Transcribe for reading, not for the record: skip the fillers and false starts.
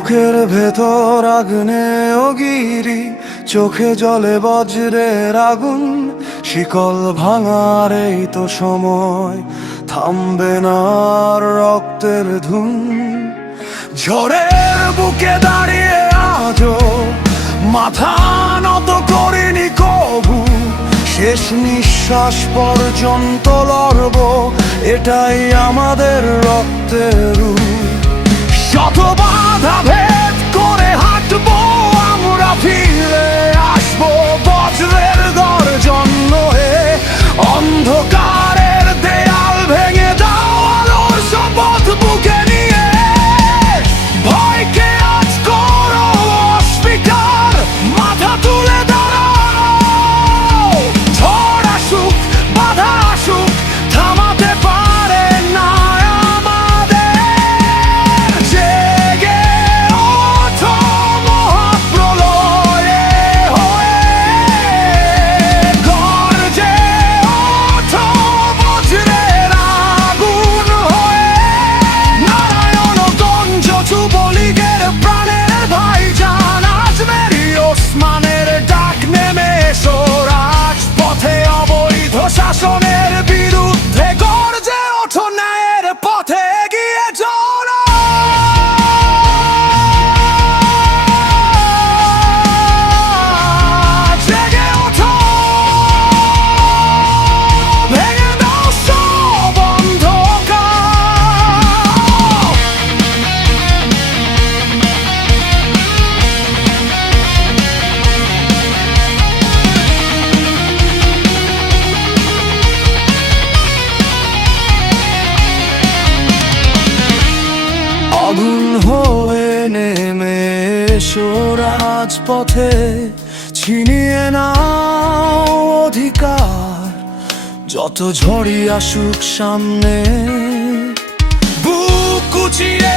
বুকের ভেতর আগুনে অগিরি, চোখে জলে বজ্রের আগুন। শিকল ভাঙার এই তো সময়, থামবে না আর রক্তের ধুম। ঝড়ের বুকে দাঁড়িয়ে আজও মাথা নত করিনি কবু। শেষ নিঃশ্বাস পর্যন্ত লড়ব, এটাই আমাদের রক্তের রূপ। শত বাধা ভেদ করে হাঁটবো আমরা, ফিরে আসবো বজ্রের গর্জন হয়ে। অন্ধকারের দেয়াল ভেঙে দাও আলোর শপথ বুকে নিয়ে। ভয়কে আজ করো অস্বীকার, মাথা তুলে দাঁড়াও। ঝড় আসুক বাধা আসুক, থামাতে পারে না আমাদের। জেগে ওঠো মহাপ্রলয়ে হয়ে, গর্জে ওঠো বজ্রের আগুন হয়ে। নারায়ণগঞ্জ যুবলীগের প্রাণের ভাইজান আজমেরী ওসমানের ডাক নেমে এসো রাজপথে। অবৈধ শাসনের বিরুদ্ধে গর্জে ওঠো, ন্যায়ের পথে এগিয়ে চলো। জেগে ওঠো, ভেঙে দাও সব অন্ধকার। আগুন হয়ে নেমে এসো রাজপথে, ছিনিয়ে নাও অধিকার। যত ঝড়ই আসুক সামনে, বুক কুচিয়ে